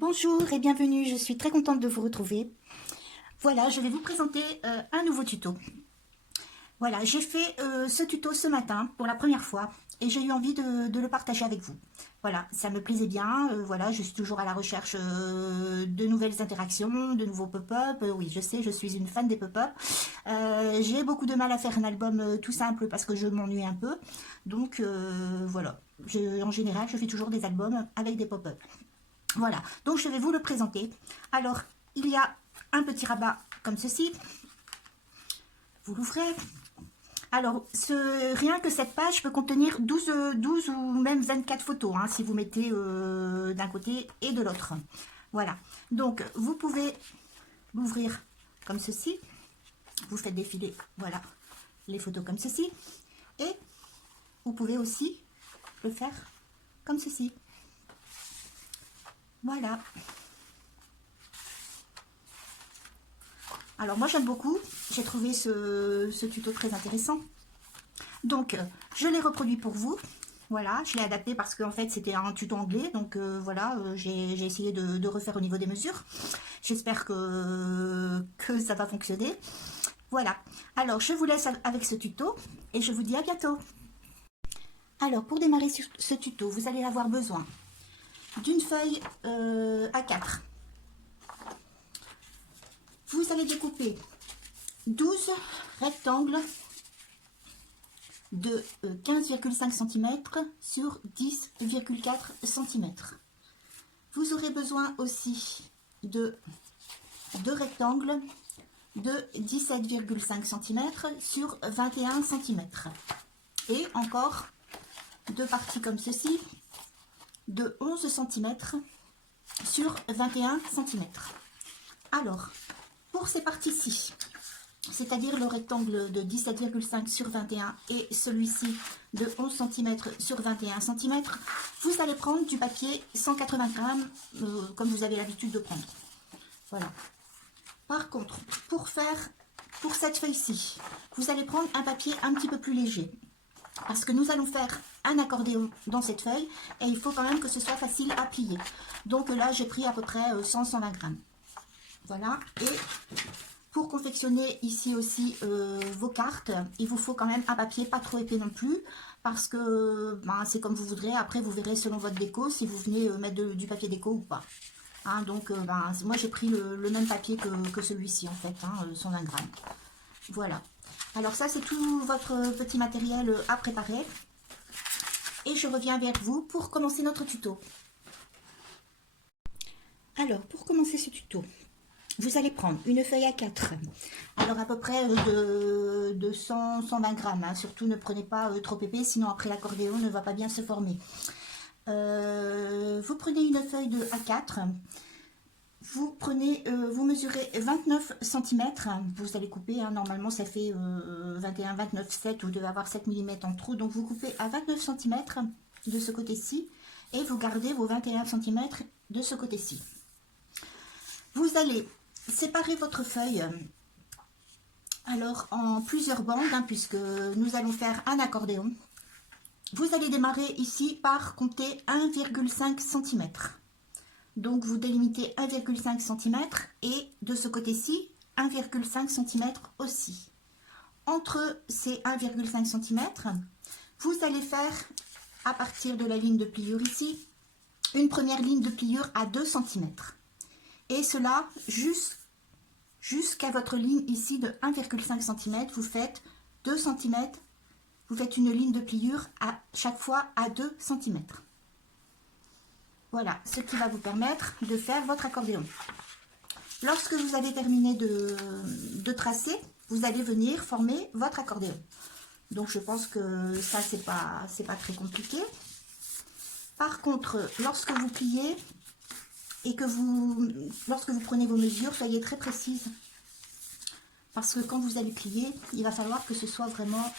Bonjour et bienvenue, je suis très contente de vous retrouver. Voilà, je vais vous présenter un nouveau tuto. Voilà, j'ai fait ce tuto ce matin pour la première fois et j'ai eu envie de le partager avec vous. Voilà, ça me plaisait bien, voilà, je suis toujours à la recherche de nouvelles interactions, de nouveaux pop-up. Oui, je sais, je suis une fan des pop-up. J'ai beaucoup de mal à faire un album tout simple parce que je m'ennuie un peu. Donc voilà, en général, je fais toujours des albums avec des pop-up. Voilà, donc je vais vous le présenter. Alors, il y a un petit rabat comme ceci. Vous l'ouvrez. Alors, rien que cette page peut contenir 12 ou même 24 photos, hein, si vous mettez d'un côté et de l'autre. Voilà, donc vous pouvez l'ouvrir comme ceci. Vous faites défiler, voilà, les photos comme ceci. Et vous pouvez aussi le faire comme ceci. Voilà. Alors moi j'aime beaucoup, j'ai trouvé ce tuto très intéressant. Donc je l'ai reproduit pour vous, voilà, je l'ai adapté parce qu'en fait c'était un tuto anglais, donc voilà, j'ai essayé de refaire au niveau des mesures. J'espère que ça va fonctionner. Voilà, alors je vous laisse avec ce tuto et je vous dis à bientôt. Alors pour démarrer sur ce tuto, vous allez avoir besoin d'une feuille A4. Vous allez découper 12 rectangles de 15,5 cm sur 10,4 cm. Vous aurez besoin aussi de deux rectangles de 17,5 cm sur 21 cm. Et encore deux parties comme ceci de 11 cm sur 21 cm. Alors, pour ces parties-ci, c'est-à-dire le rectangle de 17,5 sur 21 et celui-ci de 11 cm sur 21 cm, vous allez prendre du papier 180 grammes, comme vous avez l'habitude de prendre. Voilà. Par contre, pour cette feuille-ci, vous allez prendre un papier un petit peu plus léger. Parce que nous allons faire un accordéon dans cette feuille et il faut quand même que ce soit facile à plier. Donc là, j'ai pris à peu près 100-120 grammes. Voilà, et pour confectionner ici aussi vos cartes, il vous faut quand même un papier pas trop épais non plus, parce que ben, c'est comme vous voudrez, après vous verrez selon votre déco si vous venez mettre du papier déco ou pas. Hein, donc ben, moi j'ai pris le même papier que celui-ci en fait, hein, 120 grammes. Voilà, alors ça c'est tout votre petit matériel à préparer, et je reviens vers vous pour commencer notre tuto. Alors pour commencer ce tuto, vous allez prendre une feuille A4, alors à peu près de 100-120 grammes, hein. Surtout ne prenez pas trop épais, sinon après l'accordéon ne va pas bien se former. Vous prenez une feuille de A4, vous mesurez 29 cm, vous allez couper, hein, normalement ça fait 21, 29, 7, vous devez avoir 7 mm en trop, donc vous coupez à 29 cm de ce côté-ci, et vous gardez vos 21 cm de ce côté-ci. Vous allez séparer votre feuille alors en plusieurs bandes, hein, puisque nous allons faire un accordéon. Vous allez démarrer ici par compter 1,5 cm. Donc vous délimitez 1,5 cm et de ce côté-ci 1,5 cm aussi. Entre ces 1,5 cm, vous allez faire à partir de la ligne de pliure ici une première ligne de pliure à 2 cm. Et cela jusqu'à votre ligne ici de 1,5 cm, vous faites 2 cm, vous faites une ligne de pliure à chaque fois à 2 cm. Voilà, ce qui va vous permettre de faire votre accordéon. Lorsque vous avez terminé de tracer, vous allez venir former votre accordéon. Donc je pense que ça, c'est pas très compliqué. Par contre, lorsque vous pliez, et que lorsque vous prenez vos mesures, soyez très précise. Parce que quand vous allez plier, il va falloir que ce soit vraiment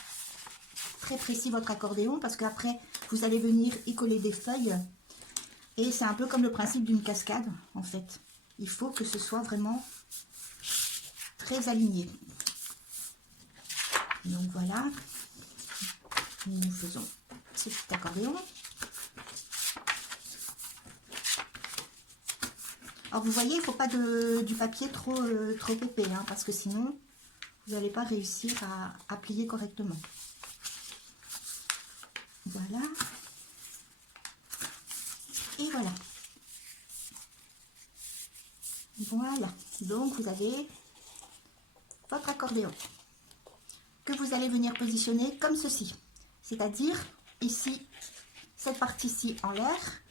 très précis votre accordéon. Parce qu'après, vous allez venir y coller des feuilles. Et c'est un peu comme le principe d'une cascade, en fait. Il faut que ce soit vraiment très aligné. Donc voilà. Nous faisons ce petit accordéon. Alors vous voyez, il ne faut pas du papier trop, trop épais, hein, parce que sinon, vous n'allez pas réussir à plier correctement. Voilà. Et voilà. Voilà. Donc vous avez votre accordéon que vous allez venir positionner comme ceci. C'est-à-dire ici, cette partie-ci en l'air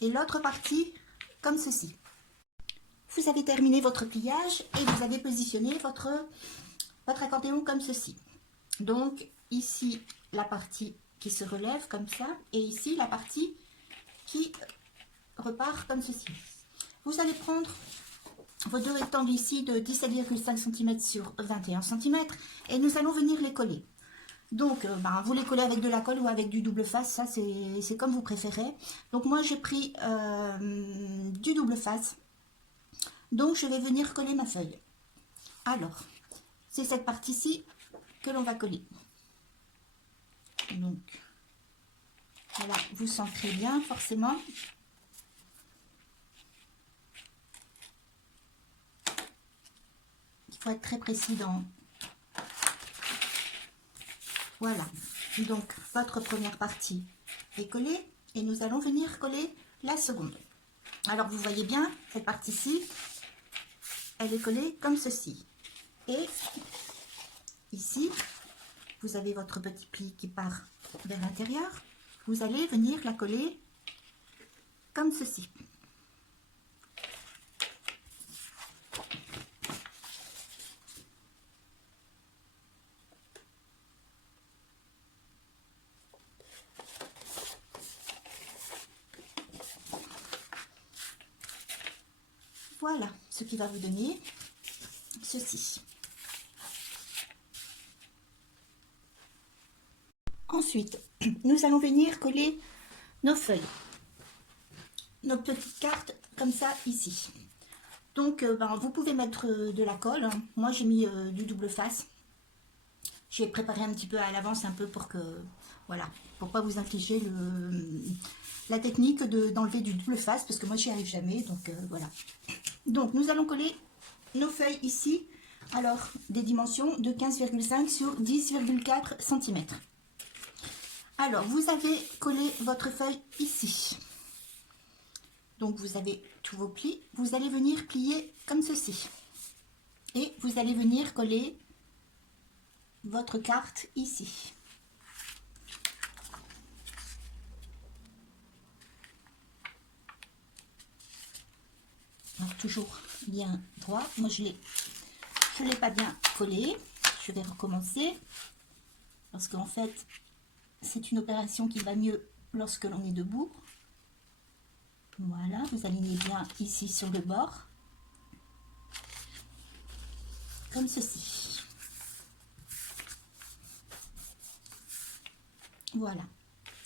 et l'autre partie comme ceci. Vous avez terminé votre pliage et vous avez positionné votre accordéon comme ceci. Donc ici, la partie qui se relève comme ça et ici, la partie qui repart comme ceci. Vous allez prendre vos deux rectangles ici de 17,5 cm sur 21 cm et nous allons venir les coller. Donc, vous les collez avec de la colle ou avec du double face, ça c'est comme vous préférez. Donc moi j'ai pris du double face, donc je vais venir coller ma feuille. Alors, c'est cette partie-ci que l'on va coller. Donc, voilà, vous centrez bien forcément. Il faut être très précis dans... Voilà, donc votre première partie est collée et nous allons venir coller la seconde. Alors vous voyez bien, cette partie-ci, elle est collée comme ceci. Et ici, vous avez votre petit pli qui part vers l'intérieur. Vous allez venir la coller comme ceci. Voilà ce qui va vous donner ceci. Ensuite, nous allons venir coller nos feuilles, nos petites cartes comme ça ici. Donc, vous pouvez mettre de la colle. Hein. Moi, j'ai mis du double face. J'ai préparé un petit peu à l'avance, un peu pour que, voilà, pour pas vous infliger la technique d'enlever du double face, parce que moi, j'y arrive jamais. Donc, voilà. Donc, nous allons coller nos feuilles ici. Alors, des dimensions de 15,5 sur 10,4 cm. Alors, vous avez collé votre feuille ici. Donc, vous avez tous vos plis. Vous allez venir plier comme ceci. Et vous allez venir coller votre carte ici. Alors, toujours bien droit. Moi, je ne l'ai pas bien collé. Je vais recommencer. Parce qu'en fait, c'est une opération qui va mieux lorsque l'on est debout. Voilà, vous alignez bien ici sur le bord. Comme ceci. Voilà.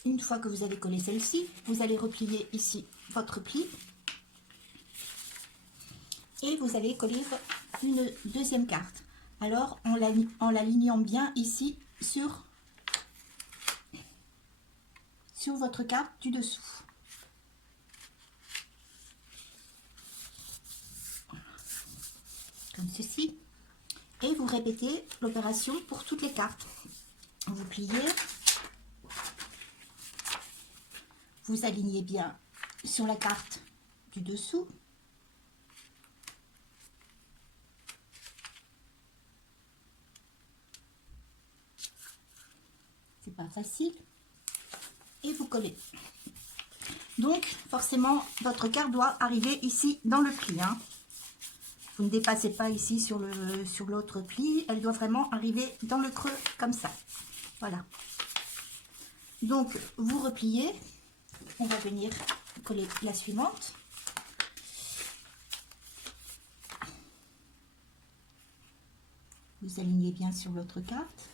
Une fois que vous avez collé celle-ci, vous allez replier ici votre pli. Et vous allez coller une deuxième carte. Alors, en l'alignant bien ici sur votre carte du dessous. Comme ceci. Et vous répétez l'opération pour toutes les cartes. Vous pliez. Vous alignez bien sur la carte du dessous. C'est pas facile. Et vous collez. Donc, forcément, votre carte doit arriver ici dans le pli. Hein. Vous ne dépassez pas ici sur l'autre pli. Elle doit vraiment arriver dans le creux comme ça. Voilà. Donc, vous repliez. On va venir coller la suivante. Vous alignez bien sur l'autre carte.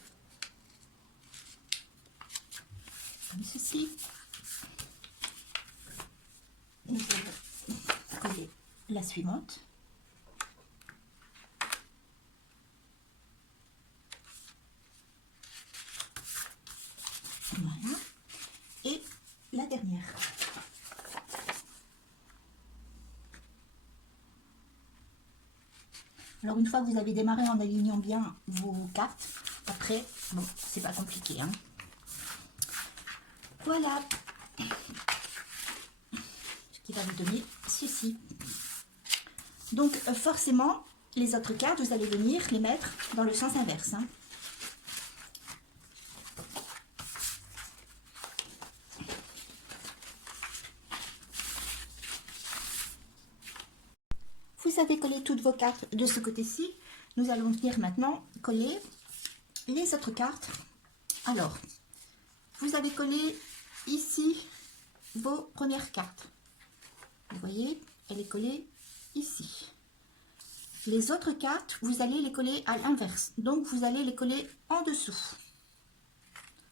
Comme ceci. Nous allons coller la suivante. Voilà. Et la dernière. Alors une fois que vous avez démarré en alignant bien vos cartes, après, bon, c'est pas compliqué, hein. Voilà. Ce qui va vous donner ceci. Donc forcément, les autres cartes, vous allez venir les mettre dans le sens inverse, hein. Vous avez collé toutes vos cartes de ce côté-ci. Nous allons venir maintenant coller les autres cartes. Alors, vous avez collé ici vos premières cartes. Vous voyez, elle est collée ici. Les autres cartes, vous allez les coller à l'inverse. Donc, vous allez les coller en dessous.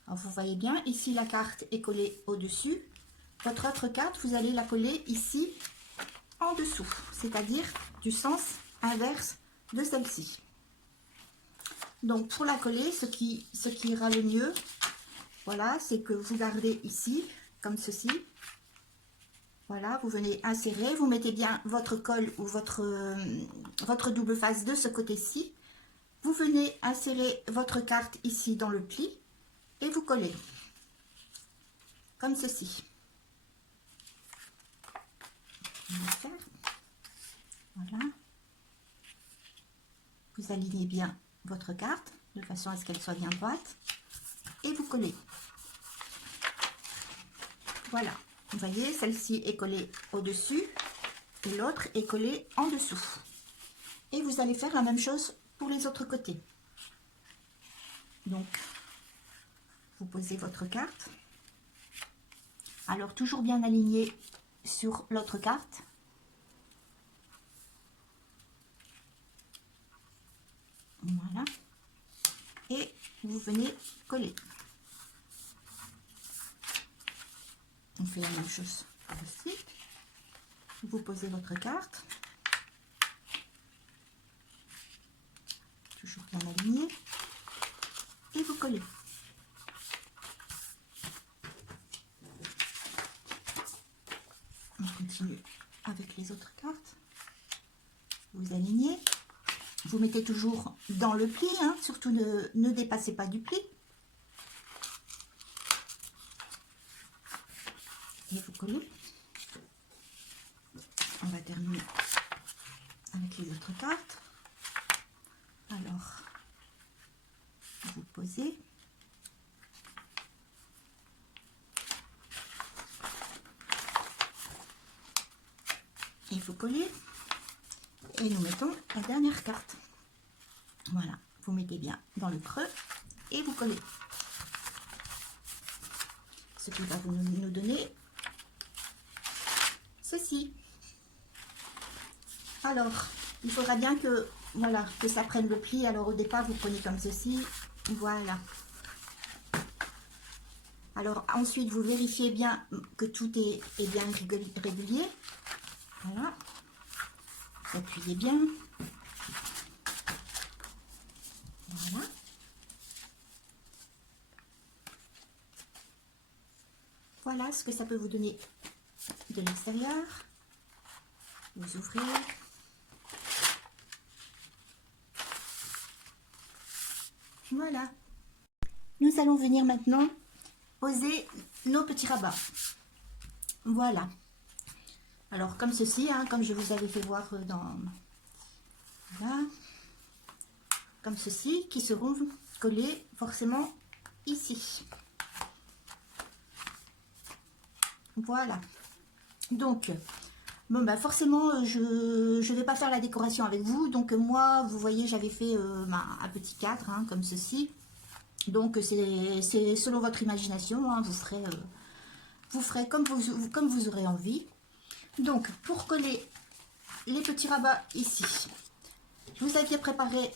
Alors, vous voyez bien, ici, la carte est collée au-dessus. Votre autre carte, vous allez la coller ici, en dessous. C'est-à-dire du sens inverse de celle-ci. Donc, pour la coller, ce qui ira le mieux, voilà, c'est que vous gardez ici, comme ceci. Voilà, vous venez insérer, vous mettez bien votre colle ou votre double face de ce côté-ci. Vous venez insérer votre carte ici dans le pli et vous collez. Comme ceci. On va faire. Voilà. Vous alignez bien votre carte de façon à ce qu'elle soit bien droite et vous collez. Voilà. Vous voyez, celle-ci est collée au-dessus et l'autre est collée en dessous. Et vous allez faire la même chose pour les autres côtés. Donc, vous posez votre carte. Alors, toujours bien aligné sur l'autre carte. Voilà. Et vous venez coller. On fait la même chose ici. Vous posez votre carte. Toujours bien aligné. Et vous collez. On continue avec les autres cartes. Vous alignez. Vous mettez toujours dans le pli, hein, surtout ne dépassez pas du pli. Et vous collez. On va terminer avec les autres cartes. Alors, vous posez. Et vous collez. Et nous mettons la dernière carte. Voilà, vous mettez bien dans le creux et vous collez. Ce qui va nous donner ceci. Alors, il faudra bien que, voilà, que ça prenne le pli. Alors au départ, vous prenez comme ceci. Voilà. Alors ensuite, vous vérifiez bien que tout est bien régulier. Voilà. Vous appuyez bien. Voilà. Voilà ce que ça peut vous donner de l'extérieur. Vous ouvrez. Voilà. Nous allons venir maintenant poser nos petits rabats. Voilà. Alors comme ceci, hein, comme je vous avais fait voir dans... Voilà. Comme ceci, qui seront collés forcément ici. Voilà. Donc, bon, bah forcément, je ne vais pas faire la décoration avec vous. Donc, moi, vous voyez, j'avais fait un petit cadre, hein, comme ceci. Donc, c'est selon votre imagination. Hein, vous ferez comme vous aurez envie. Donc, pour coller les petits rabats ici, vous aviez préparé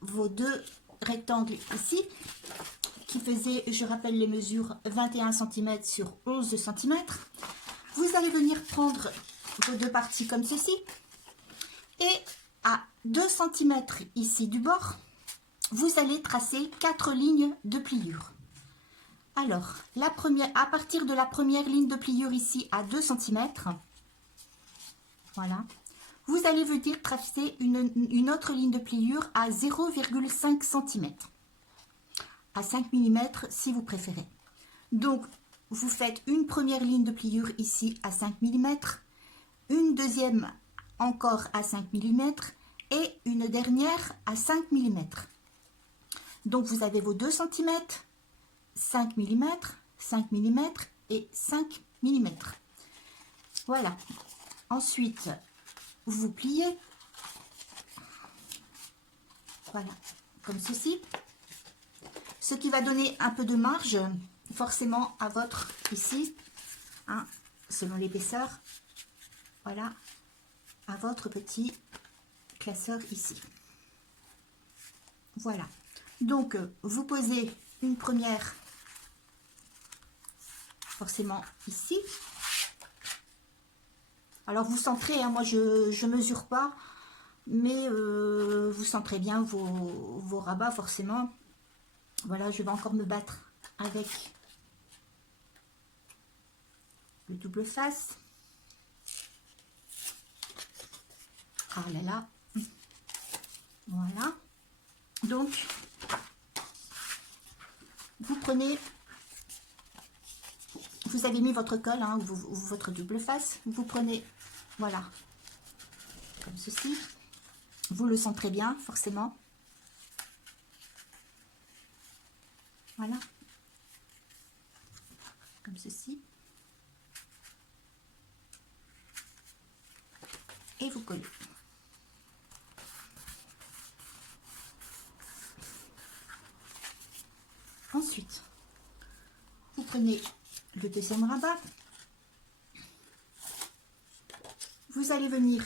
vos deux rectangles ici, qui faisaient, je rappelle les mesures, 21 cm sur 11 cm. Vous allez venir prendre vos deux parties comme ceci. Et à 2 cm ici du bord, vous allez tracer 4 lignes de pliure. Alors, la première, à partir de la première ligne de pliure ici à 2 cm, voilà, vous allez venir tracer une autre ligne de pliure à 0,5 cm, à 5 mm si vous préférez. Donc, vous faites une première ligne de pliure ici à 5 mm, une deuxième encore à 5 mm et une dernière à 5 mm. Donc, vous avez vos 2 cm, 5 mm, 5 mm et 5 mm. Voilà. Ensuite, vous pliez. Voilà, comme ceci. Ce qui va donner un peu de marge, forcément, à votre, ici, hein, selon l'épaisseur, voilà, à votre petit classeur ici. Voilà. Donc, vous posez une première, forcément, ici. Alors, vous centrez, hein, moi, je mesure pas, mais vous centrez bien vos rabats, forcément. Voilà, je vais encore me battre avec le double face. Ah là là. Voilà. Donc, vous prenez, vous avez mis votre colle, hein, ou votre double face. Vous prenez, voilà, comme ceci. Vous le centrez bien, forcément. Voilà. Comme ceci. Et vous collez. Ensuite, vous prenez le deuxième rabat. Vous allez venir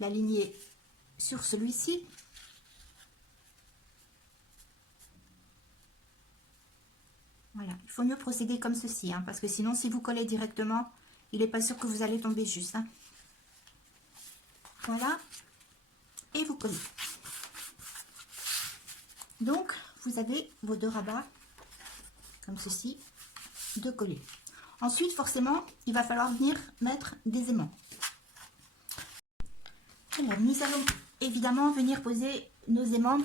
l'aligner sur celui-ci. Voilà, il faut mieux procéder comme ceci, hein, parce que sinon, si vous collez directement, il n'est pas sûr que vous allez tomber juste. Hein. Voilà, et vous collez. Donc, vous avez vos deux rabats, comme ceci, de coller. Ensuite, forcément, il va falloir venir mettre des aimants. Alors, nous allons évidemment venir poser nos aimants.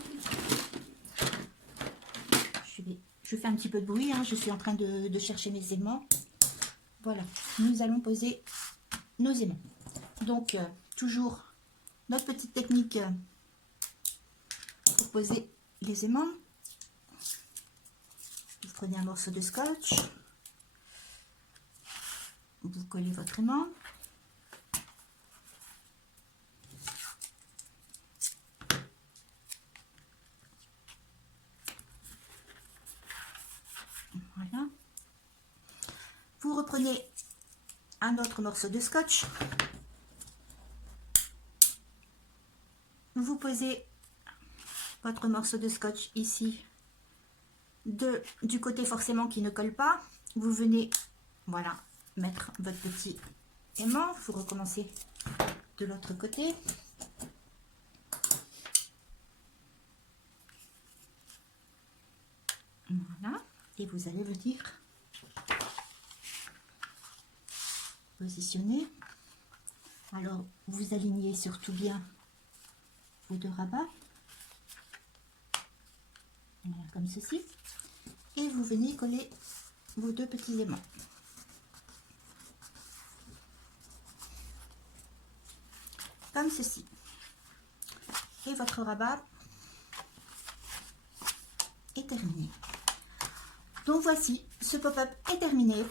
Je fais un petit peu de bruit, hein, je suis en train de chercher mes aimants. Voilà, nous allons poser nos aimants. Donc, toujours notre petite technique pour poser les aimants. Vous prenez un morceau de scotch. Vous collez votre aimant. Voilà. Vous reprenez un autre morceau de scotch. Vous posez votre morceau de scotch ici, du côté forcément qui ne colle pas. Vous venez, voilà, mettre votre petit aimant. Vous recommencez de l'autre côté. Voilà, et vous allez venir positionner. Alors, vous alignez surtout bien vos deux rabats. Voilà, comme ceci. Et vous venez coller vos deux petits aimants. Comme ceci. Et votre rabat est terminé. Donc voici, ce pop-up est terminé.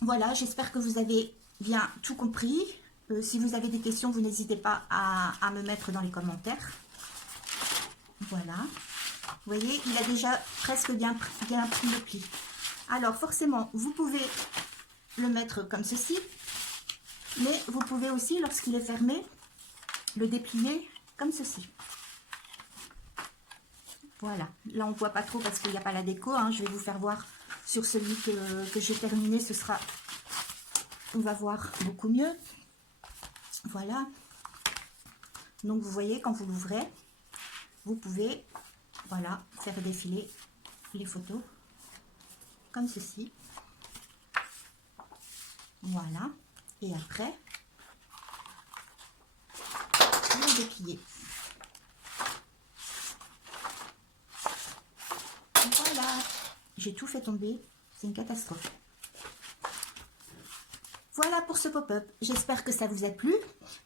Voilà, j'espère que vous avez bien tout compris. Si vous avez des questions, vous n'hésitez pas à me mettre dans les commentaires. Voilà. Vous voyez, il a déjà presque bien pris le pli. Alors forcément, vous pouvez le mettre comme ceci. Mais vous pouvez aussi, lorsqu'il est fermé, le déplier comme ceci. Voilà, là on ne voit pas trop parce qu'il n'y a pas la déco, hein. Je vais vous faire voir sur celui que j'ai terminé, ce sera, on va voir beaucoup mieux. Voilà, donc vous voyez quand vous l'ouvrez, vous pouvez, voilà, faire défiler les photos comme ceci. Voilà, et après, le déplier. Voilà, j'ai tout fait tomber, c'est une catastrophe. Voilà pour ce pop-up, j'espère que ça vous a plu.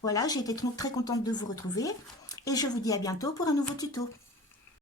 Voilà, j'ai été très contente de vous retrouver et je vous dis à bientôt pour un nouveau tuto.